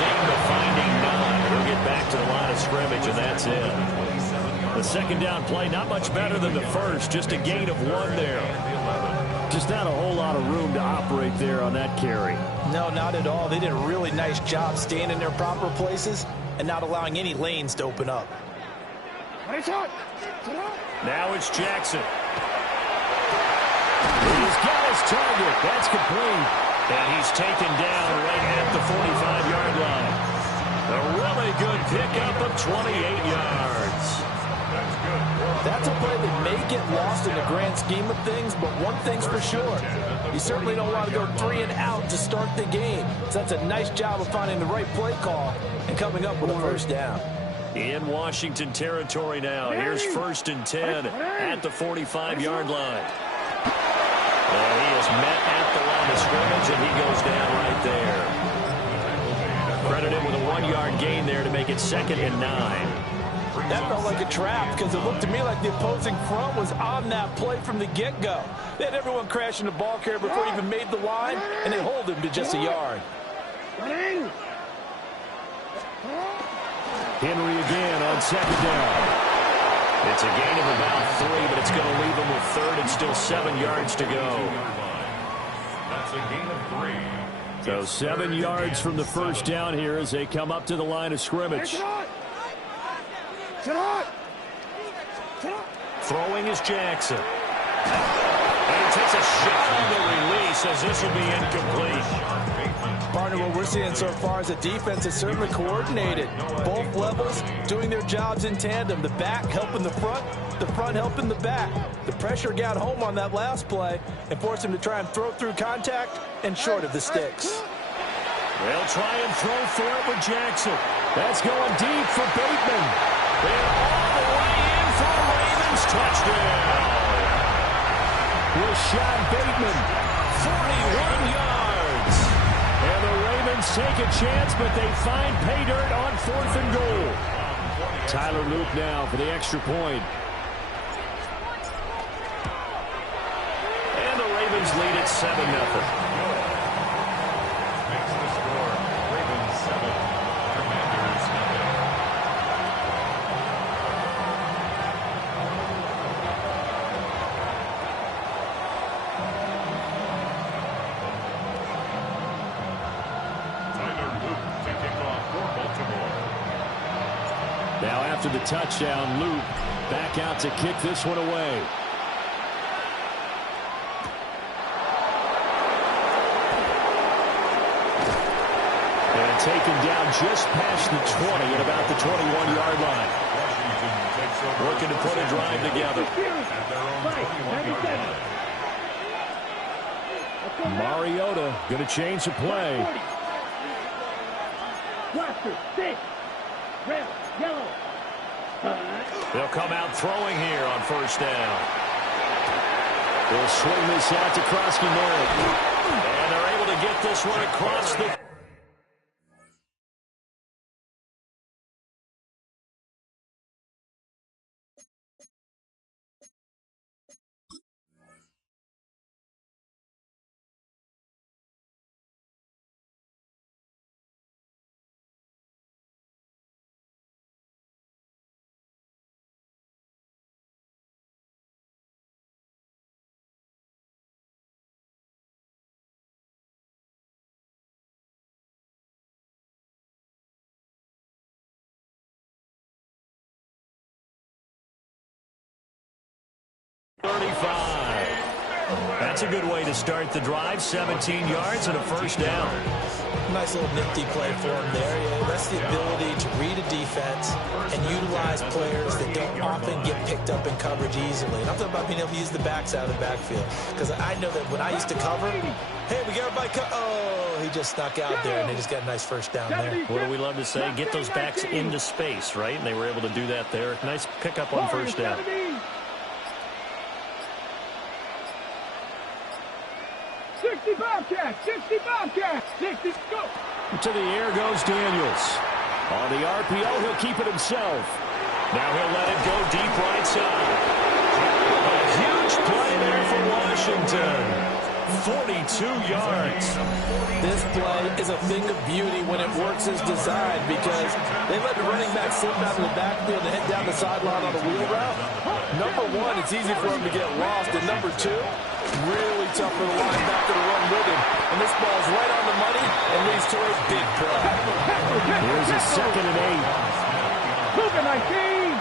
seem to finding none. He'll get back to the line of scrimmage, and that's it. The second down play, not much better than the first, just a gain of 1 there. Just not a whole lot of room to operate there on that carry. No, not at all. They did a really nice job staying in their proper places and not allowing any lanes to open up. Now it's Jackson. He's got his target. That's complete. And he's taken down right at the 45-yard line. A really good pickup of 28 yards. That's a play that may get lost in the grand scheme of things, but one thing's for sure. You certainly don't want to go 3 and out to start the game. So that's a nice job of finding the right play call and coming up with a first down. In Washington territory now. Here's 1st and 10 at the 45-yard line. And he is met at the line of scrimmage, and he goes down right there. Credit him with a 1-yard gain there to make it 2nd and 9. That felt like a trap because it looked to me like the opposing front was on that play from the get-go. They had everyone crashing the ball carrier before he even made the line, and they hold him to just a yard. Henry again on 2nd down. It's a gain of about 3, but it's going to leave him with 3rd and still 7 yards to go. That's a gain of 3. So 7 yards from the first down here as they come up to the line of scrimmage. Throwing is Jackson. And he takes a shot on the release as this will be incomplete. Partner, what we're seeing so far is the defense is certainly coordinated. Both levels doing their jobs in tandem. The back helping the front helping the back. The pressure got home on that last play and forced him to try and throw through contact and short of the sticks. They'll try and throw for it with Jackson. That's going deep for Bateman. They're all the way in for a Ravens touchdown. Rashad Bateman, 41 yards. And the Ravens take a chance, but they find pay dirt on 4th and goal. Tyler Loop now for the extra point. And the Ravens lead at 7-0. Now after the touchdown, Loop back out to kick this one away. And taken down just past the 20 at about the 21-yard line. Looking to put a drive together. Mariota going to change the play. They'll come out throwing here on 1st down. They'll swing this out to Krosky North. And they're able to get this one across the... That's a good way to start the drive. 17 yards and a 1st down. Nice little nifty play for him there. Yeah, that's the ability to read a defense and utilize players that don't often get picked up in coverage easily. And I'm talking about being able to use the backs out of the backfield. Because I know that when I used to cover, hey, we got everybody oh, he just snuck out there, and they just got a nice 1st down there. What do we love to say? Get those backs into space, right? And they were able to do that there. Nice pickup on 1st down. 60 Bobcats, 60 Bobcats, 60, go! To the air goes Daniels. On the RPO, he'll keep it himself. Now he'll let it go deep right side. A huge play there for Washington. 42 yards. This play is a thing of beauty when it works as designed because they let the running back slip out of the backfield and head down the sideline on a wheel route. Number one, it's easy for him to get lost. And number two, really tough for the linebacker to run with him. And this ball's right on the money and leads to a big play. Here's a 2nd and 8. Cougar 19.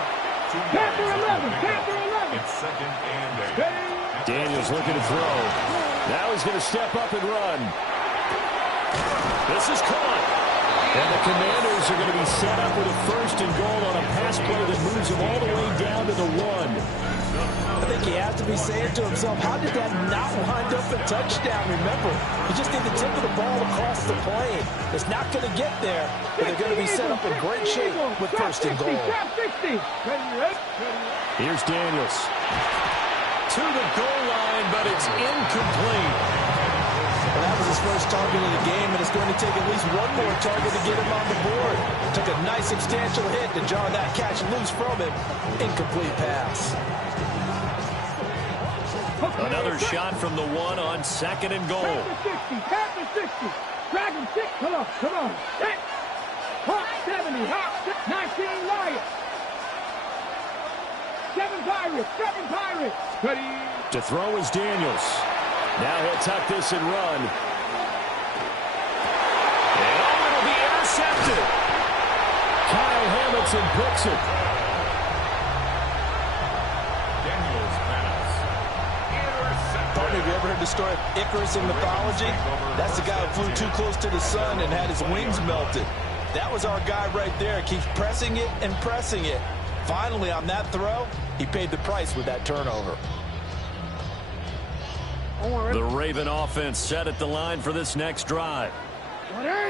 Panther 11. Panther 11. It's 2nd and 8. Daniels looking to throw. Now he's going to step up and run. This is caught. And the Commanders are going to be set up with a 1st and goal on a pass play that moves them all the way down to the 1. I think he has to be saying to himself, how did that not wind up a touchdown? Remember, you just need the tip of the ball across the plane. It's not going to get there, but they're going to be set up in great shape with 1st and goal. Here's Daniels. To the goal line, but it's incomplete. Well, that was his first target of the game, and it's going to take at least one more target to get him on the board. Took a nice substantial hit to jar that catch loose from him. Incomplete pass. Another shot from the 1 on 2nd and goal. Panther 60. Dragon 6. Come on. Come on. Hawk 70. Hawk 19 Lions. 7 Pirates. 7 Pirates. Ready. To throw is Daniels. Now he'll tuck this and run. And it'll be intercepted. Kyle Hamilton picks it. Daniels pass. Intercepted. Partner, have you ever heard the story of Icarus in mythology? That's the guy who flew too close to the sun and had his wings melted. That was our guy right there. Keeps pressing it and pressing it. Finally, on that throw, he paid the price with that turnover. The Raven offense set at the line for this next drive.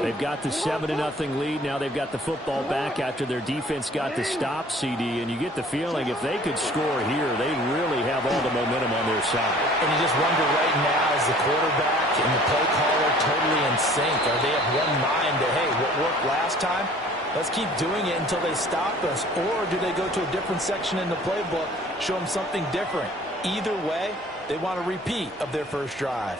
They've got the 7-0 lead. Now they've got the football back after their defense got the stop, CD. And you get the feeling if they could score here, they really have all the momentum on their side. And you just wonder right now, is the quarterback and the play caller totally in sync? Are they of one mind that, hey, what worked last time? Let's keep doing it until they stop us. Or do they go to a different section in the playbook, show them something different? Either way, they want a repeat of their first drive.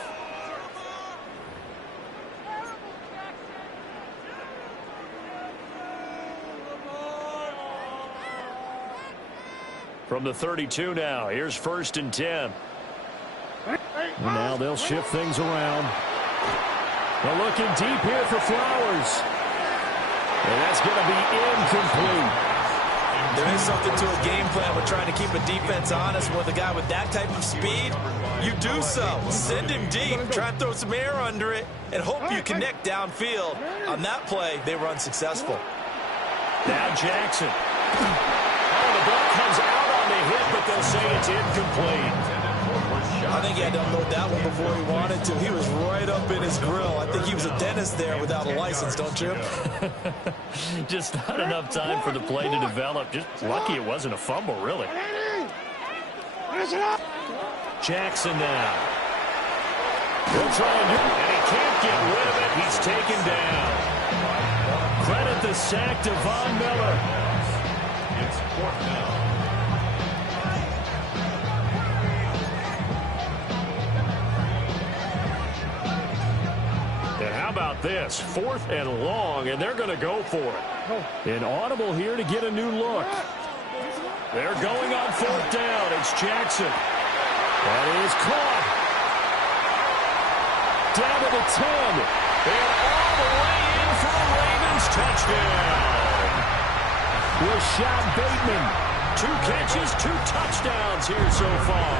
From the 32 now, here's 1st and 10. And now they'll shift things around. They're looking deep here for Flowers. And that's going to be incomplete. There is something to a game plan with trying to keep a defense honest with a guy with that type of speed. You do so. Send him deep, try and throw some air under it, and hope you connect downfield. On that play, they were unsuccessful. Now Jackson. Oh, the ball comes out on the hit, but they'll say it's incomplete. I think he had to unload that one before he wanted to. He was right up in his grill. I think he was a dentist there without a license, don't you? Just not enough time for the play to develop. Just lucky it wasn't a fumble, really. Jackson now. He'll try and he can't get rid of it. He's taken down. Credit the sack to Von Miller. It's 4th down. And how about this? 4th and long, and they're going to go for it. An audible here to get a new look. They're going on 4th down. It's Jackson. That is caught. Down to the 10. And all the way in for a Ravens touchdown. Rashad Bateman. 2 catches, 2 touchdowns here so far.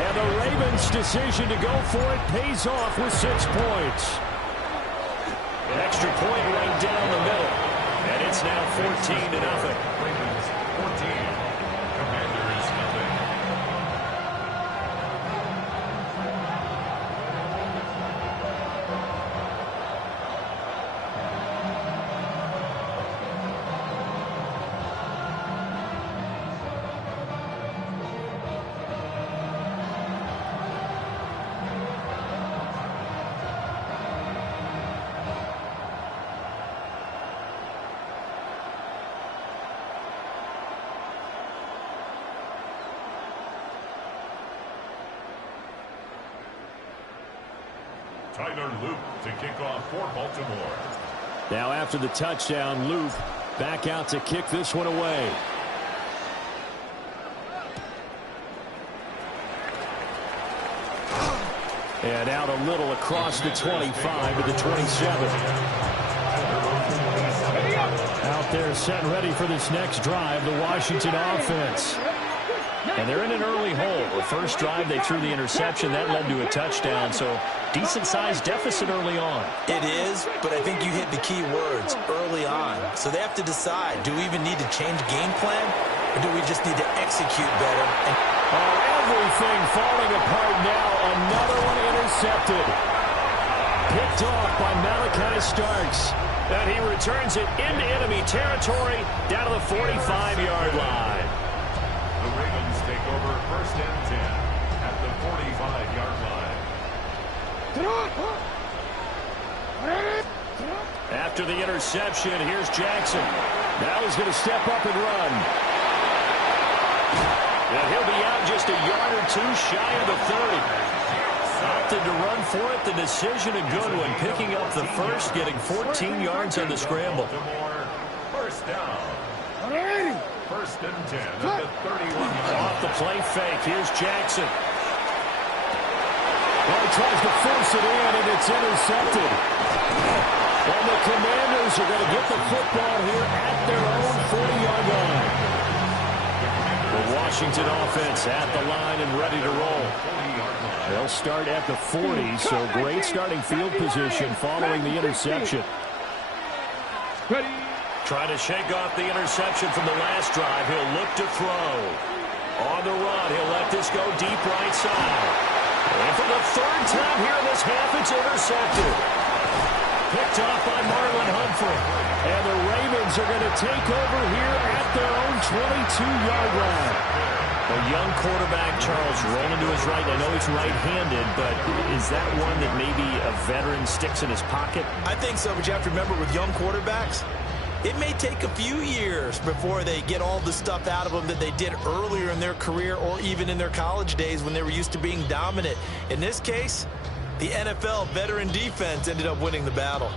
And the Ravens' decision to go for it pays off with 6 points. An extra point right down the middle. And it's now 14-0. Ravens 14. Commanders nothing. Tyler Luke to kick off for Baltimore. Now after the touchdown, Luke back out to kick this one away. And out a little across the 25 to the 27. Out there set and ready for this next drive, the Washington offense. And they're in an early hole. The first drive, they threw the interception. That led to a touchdown, so decent-sized deficit early on. It is, but I think you hit the key words, early on. So they have to decide, do we even need to change game plan, or do we just need to execute better? Everything falling apart now. Another one intercepted. Picked off by Malachi Starks. And he returns it into enemy territory down to the 45-yard line. The Ravens take over 1st and 10 at the 45-yard line. After the interception, here's Jackson. Now he's going to step up and run. And he'll be out just a yard or two shy of the 30. Opted to run for it. The decision a good one. Picking up the first, getting 14 yards on the scramble. First down. 1st and 10 at the 31-yard line. Off the play fake. Here's Jackson. Well, he tries to force it in, and it's intercepted. And the Commanders are going to get the football here at their own 40-yard line. The Washington offense at the line and ready to roll. They'll start at the 40, so great starting field position following the interception. Ready. Trying to shake off the interception from the last drive. He'll look to throw. On the run, he'll let this go deep right side. And for the third time here in this half, it's intercepted. Picked off by Marlon Humphrey. And the Ravens are going to take over here at their own 22-yard line. A young quarterback, Charles, rolling to his right. I know he's right-handed, but is that one that maybe a veteran sticks in his pocket? I think so, but you have to remember with young quarterbacks, it may take a few years before they get all the stuff out of them that they did earlier in their career or even in their college days when they were used to being dominant. In this case, the NFL veteran defense ended up winning the battle.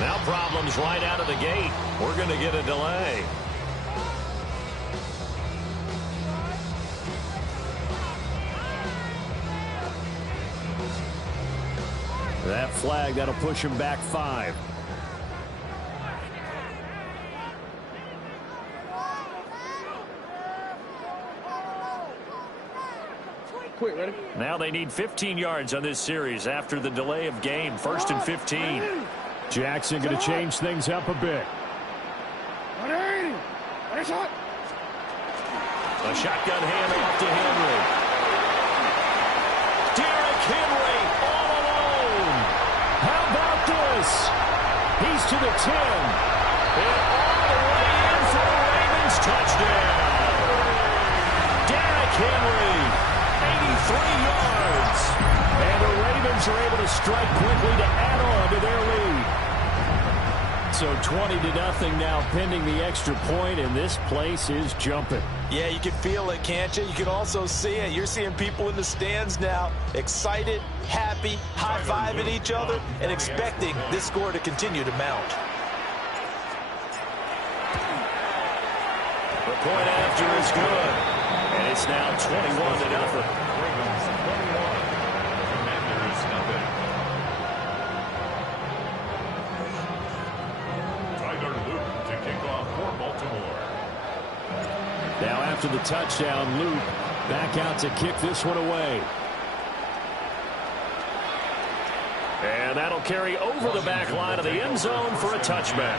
Now problems right out of the gate. We're going to get a delay. That flag, that'll push him back 5. Quick, ready? Now they need 15 yards on this series after the delay of game. 1st and 15. Jackson going to change things up a bit. A shotgun handoff to Henry. Derrick Henry all alone. How about this? He's to the 10. And all the way in for a Ravens touchdown. Derrick Henry, 83 yards. And the Ravens are able to strike quickly to add on to their lead. So 20-0 now pending the extra point, and this place is jumping. Yeah, you can feel it, can't you? You can also see it. You're seeing people in the stands now, excited, happy, high-fiving each other, and expecting this score to continue to mount. The point after is good, and it's now 21-0. Now after the touchdown, Luke back out to kick this one away. And that'll carry over the back line of the end zone for a touchback.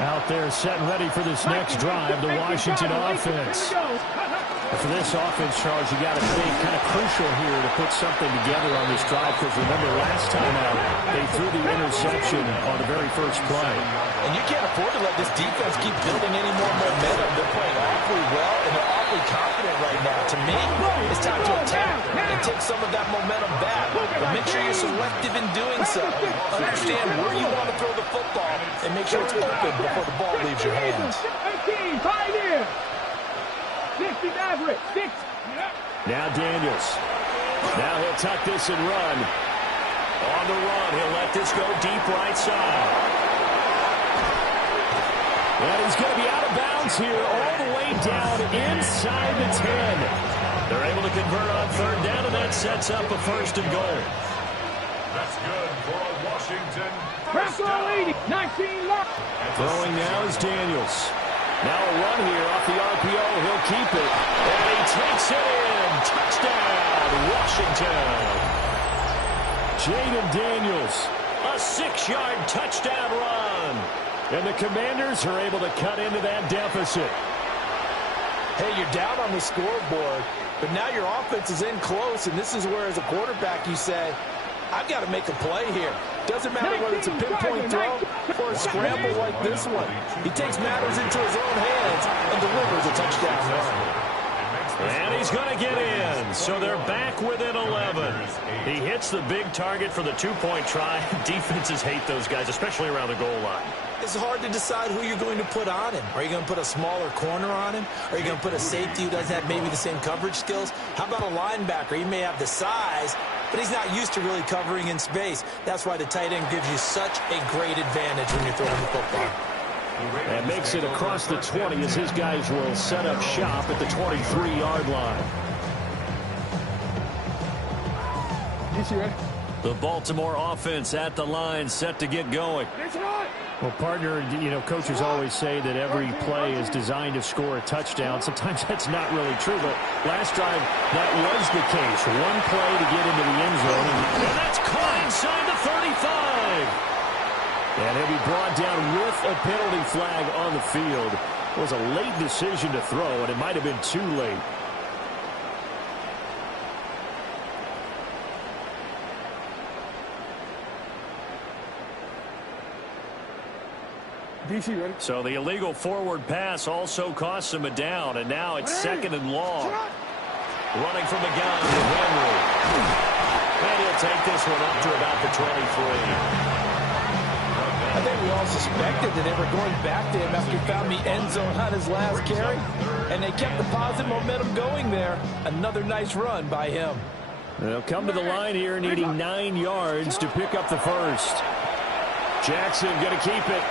Out there set and ready for this next drive, the Washington offense. For this offense, Charles, you got to think kind of crucial here to put something together on this drive, because remember last time out, they threw the interception on the very first play. And you can't afford to let this defense keep building any more momentum. They're playing awfully well, and they're awfully confident right now. To me, it's time to attack and take some of that momentum back. But make sure you're selective in doing so. Understand where you want to throw the football and make sure it's open before the ball leaves your hands. 18, 5 here. 60 Maverick, 6. Now Daniels. Now he'll tuck this and run. On the run, he'll let this go deep right side. And he's going to be out of bounds here all the way down inside the 10. They're able to convert on third down, and that sets up a first and goal. That's good for a Washington first Press down. 80, 19 left. Throwing now is Daniels. Now a run here off the RPO. He'll keep it. And he takes it in. Touchdown, Washington. Jaden Daniels. A 6-yard touchdown run. And the Commanders are able to cut into that deficit. Hey, you're down on the scoreboard, but now your offense is in close, and this is where, as a quarterback, you say, I've got to make a play here. Doesn't matter whether it's a pinpoint throw or a scramble like this one. He takes matters into his own hands and delivers a touchdown run. And he's going to get in. So they're back within 11. He hits the big target for the 2-point try. Defenses hate those guys, especially around the goal line. It's hard to decide who you're going to put on him. Are you going to put a smaller corner on him? Are you going to put a safety who doesn't have maybe the same coverage skills? How about a linebacker? He may have the size, but he's not used to really covering in space. That's why the tight end gives you such a great advantage when you're throwing the football. And makes it across the 20 as his guys will set up shop at the 23-yard line. The Baltimore offense at the line, set to get going. Well, partner, you know, coaches always say that every play is designed to score a touchdown. Sometimes that's not really true, but last drive, that was the case. One play to get into the end zone. And that's caught inside the 35. And he'll be brought down with a penalty flag on the field. It was a late decision to throw, and it might have been too late. DC ready? So the illegal forward pass also costs him a down, and now it's second and long. Running from the gun to Henry. And he'll take this one up to about the 23. I think we all suspected that they were going back to him after he found the end zone on his last carry, and they kept the positive momentum going there. Another nice run by him. They'll come to the line here needing 9 yards to pick up the first. Jackson going to keep it.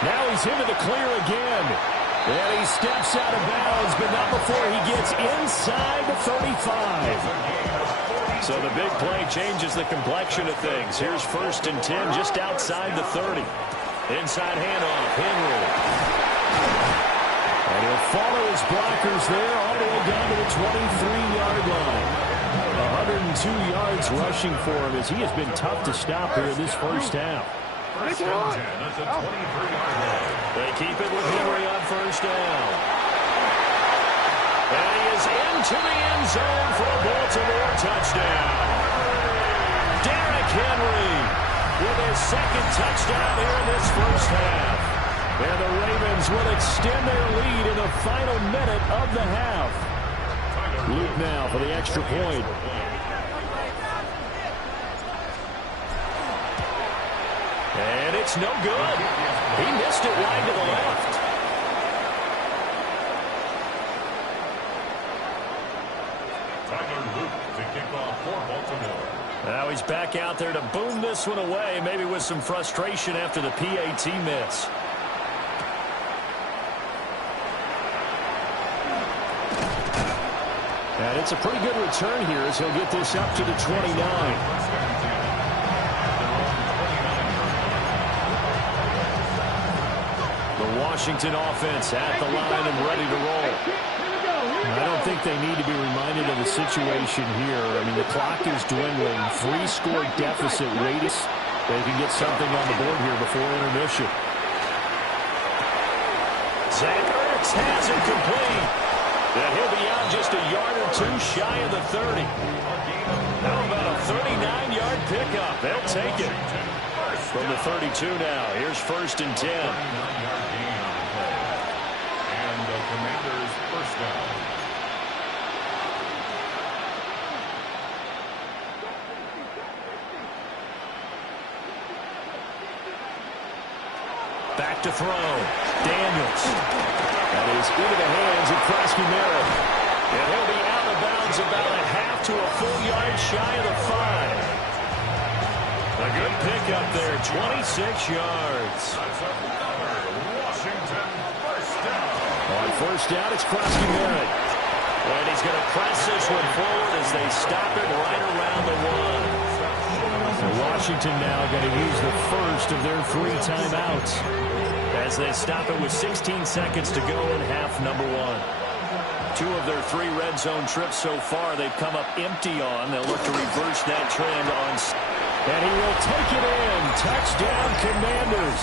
Now he's into the clear again. And he steps out of bounds, but not before he gets inside the 35. So the big play changes the complexion of things. Here's 1st and 10 just outside the 30. Inside handoff, Henry. And he'll follow his blockers there all the way down to the 23-yard line. 102 yards rushing for him as he has been tough to stop here in this first half. First and 10 at the 23-yard line. They keep it with Henry on 1st down. And he is into the end zone for a Baltimore touchdown. Derrick Henry with his 2nd touchdown here in this first half. And the Ravens will extend their lead in the final minute of the half. Luke now for the extra point. And it's no good. He missed it wide to the left. Now he's back out there to boom this one away, maybe with some frustration after the PAT miss. And it's a pretty good return here as he'll get this up to the 29. Washington offense at the line and ready to roll. I don't think they need to be reminded of the situation here. I mean, the clock is dwindling. 3-score deficit. They can get something on the board here before intermission. Zach Ertz has it complete. And he'll be out just a yard or two shy of the 30. How about a 39-yard pickup? They'll take it. From the 32 now, here's 1st and 10. And the Commanders' first down. Back to throw. Daniels. That is into the hands of Krosky Merritt. And he'll be out of bounds about a half to a full yard shy of the 5. A good pickup there, 26 yards. That's another Washington first down. On first down, it's Krosky Merritt. And he's going to press this one forward as they stop it right around the 1. So Washington now going to use the first of their 3 timeouts. As they stop it with 16 seconds to go in half number 1. 2 of their 3 red zone trips so far they've come up empty on. They'll look to reverse that trend on... And he will take it in. Touchdown, Commanders.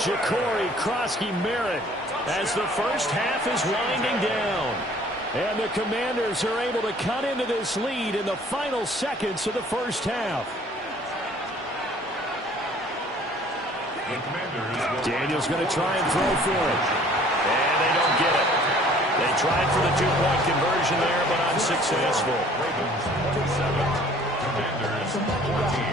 Ja'Cory Krosky Merritt. As the first half is winding down. And the Commanders are able to cut into this lead in the final seconds of the first half. Daniels going to try and throw for it. And they don't get it. They tried for the 2-point conversion there, but unsuccessful. Ravens 27. Commanders 14.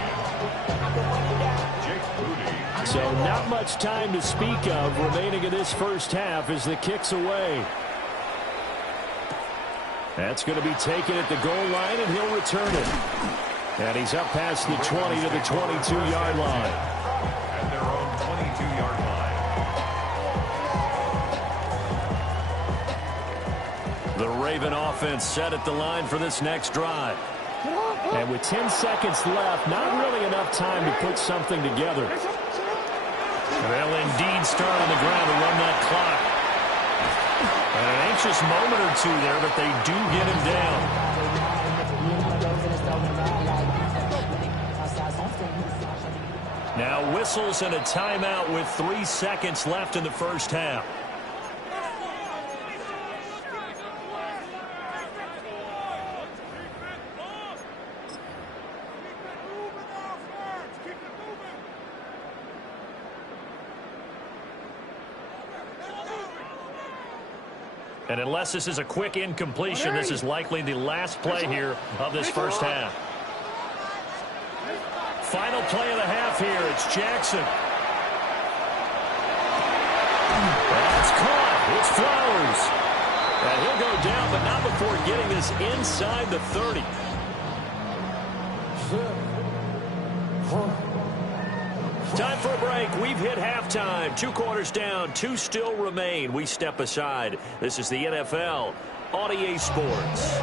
Jake Booty. So not much time to speak of remaining in this first half as the kick's away. That's going to be taken at the goal line, and he'll return it. And he's up past the 20 to the 22-yard line. At their own 22-yard line. The Raven offense set at the line for this next drive. And with 10 seconds left, not really enough time to put something together. They'll indeed start on the ground to run that clock. And an anxious moment or two there, but they do get him down. Now whistles and a timeout with 3 seconds left in the first half. And unless this is a quick incompletion, this is likely the last play here of this first half. Final play of the half here. It's Jackson. That's caught. It's Flowers. And he'll go down, but not before getting this inside the 30. Time for a break. We've hit halftime. 2 quarters down. 2 still remain. We step aside. This is the NFL on EA Sports.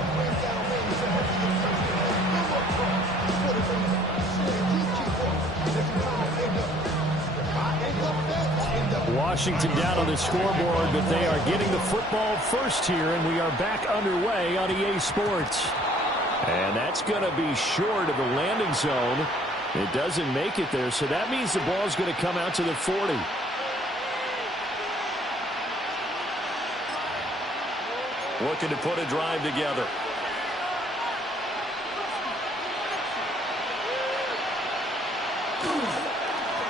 Washington down on the scoreboard, but they are getting the football first here, and we are back underway on EA Sports. And that's going to be short of the landing zone. It doesn't make it there, so that means the ball's going to come out to the 40. Looking to put a drive together.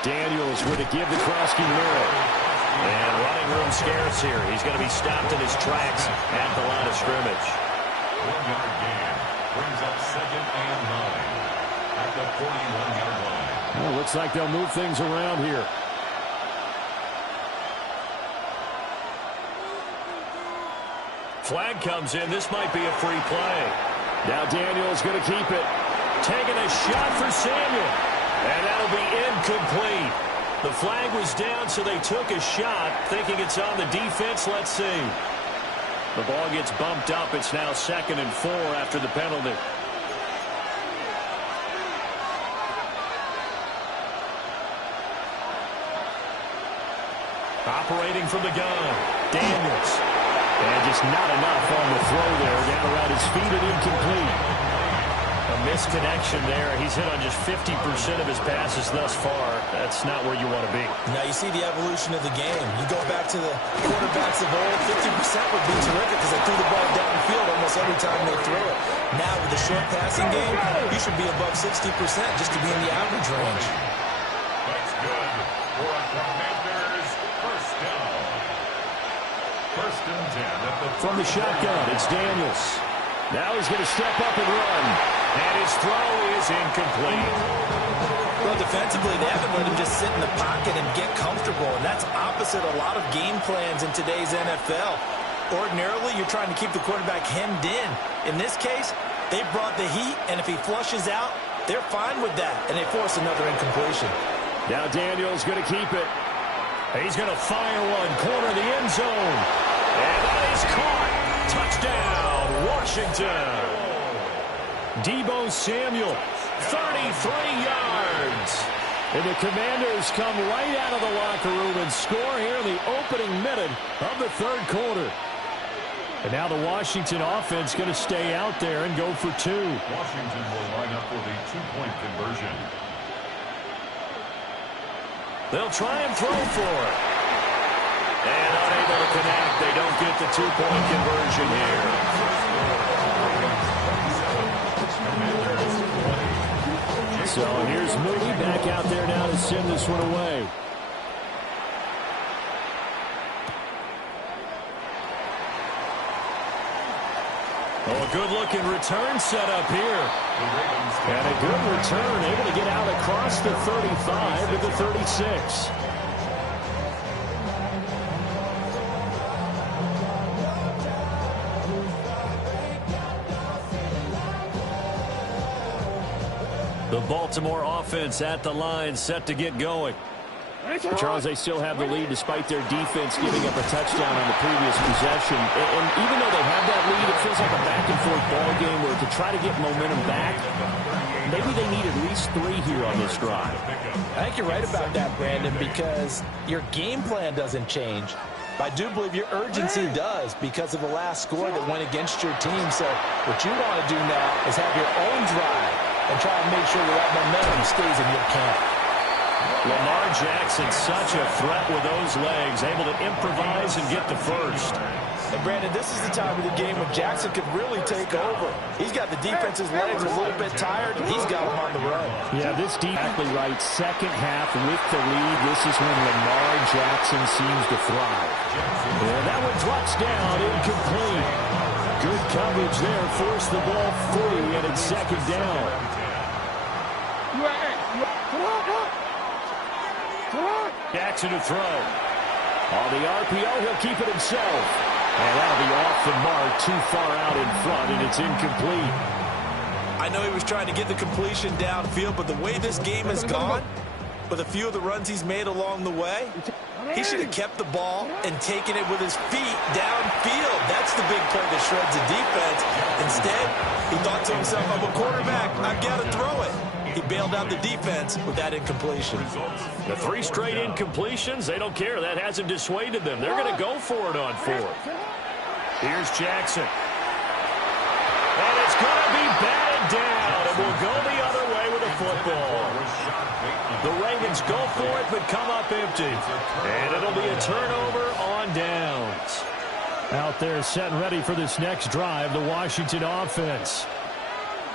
Daniels with a give to Krosky Merritt. And running room scarce here. He's going to be stopped in his tracks at the line of scrimmage. 1-yard gain brings up 2nd and 9 at the 41-yard line. Well, looks like they'll move things around here. Flag comes in. This might be a free play. Now Daniels going to keep it. Taking a shot for Samuel. And that'll be incomplete. The flag was down, so they took a shot, thinking it's on the defense. Let's see. The ball gets bumped up. It's now 2nd and 4 after the penalty. Operating from the gun, Daniels. And just not enough on the throw there. Down around his feet and incomplete. A misconnection there. He's hit on just 50% of his passes thus far. That's not where you want to be. Now you see the evolution of the game. You go back to the quarterbacks of old, 50% would be terrific because they threw the ball downfield almost every time they threw it. Now with the short passing game, you should be above 60% just to be in the average range. That's good for a Commanders first down. First and 10 at the From the shotgun, it's Daniels. Now he's going to step up and run. And his throw is incomplete. Well, defensively, they haven't let him just sit in the pocket and get comfortable, and that's opposite a lot of game plans in today's NFL. Ordinarily, you're trying to keep the quarterback hemmed in. In this case, they brought the heat, and if he flushes out, they're fine with that, and they force another incompletion. Now Daniels going to keep it. He's going to fire one, corner of the end zone. And that is caught. Touchdown, Washington. Deebo Samuel, 33 yards. And the Commanders come right out of the locker room and score here in the opening minute of the third quarter. And now the Washington offense going to stay out there and go for two. Washington will line up for the two-point conversion. They'll try and throw for it. And unable to connect. They don't get the two-point conversion here. So here's Moody back out there now to send this one away. Oh, a good-looking return set up here. And a good return, able to get out across the 35 to the 36. The Baltimore offense at the line, set to get going. Charles, they still have the lead despite their defense giving up a touchdown on the previous possession. And even though they have that lead, it feels like a back-and-forth ball game where to try to get momentum back, maybe they need at least 3 here on this drive. I think you're right about that, Brandon, because your game plan doesn't change. I do believe your urgency does because of the last score that went against your team. So what you want to do now is have your own drive and try and make sure that momentum stays in your camp. Lamar Jackson, such a threat with those legs, able to improvise and get the first. And Brandon, this is the time of the game when Jackson could really take over. He's got the defense's legs a little bit tired. He's got them on the run. Yeah, this exactly right. Second half with the lead. This is when Lamar Jackson seems to thrive. And that one drops down, incomplete. Good coverage there. Forced the ball free, and it's second down. Jackson to throw. On the RPO, he'll keep it himself. And that'll be off the mark, too far out in front, and it's incomplete. I know he was trying to get the completion downfield, but the way this game has gone, with a few of the runs he's made along the way, he should have kept the ball and taken it with his feet downfield. That's the big play that shreds the defense. Instead, he thought to himself, I'm a quarterback, I've got to throw it. He bailed out the defense with that incompletion. The 3 straight incompletions, they don't care. That hasn't dissuaded them. They're going to go for it on 4th. Here's Jackson. And it's going to be batted down. And we'll go the other way with the football. The Ravens go for it, but come up empty. And it'll be a turnover on downs. Out there set and ready for this next drive, the Washington offense.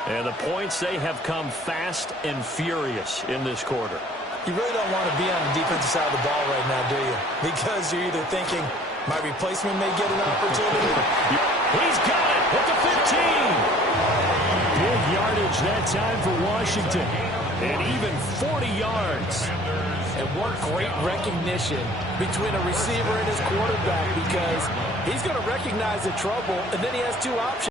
And the points, they have come fast and furious in this quarter. You really don't want to be on the defensive side of the ball right now, do you? Because you're either thinking, my replacement may get an opportunity. He's got it at the 15. Big yardage that time for Washington. And even 40 yards. And what great recognition between a receiver and his quarterback, because he's going to recognize the trouble, and then he has 2 options.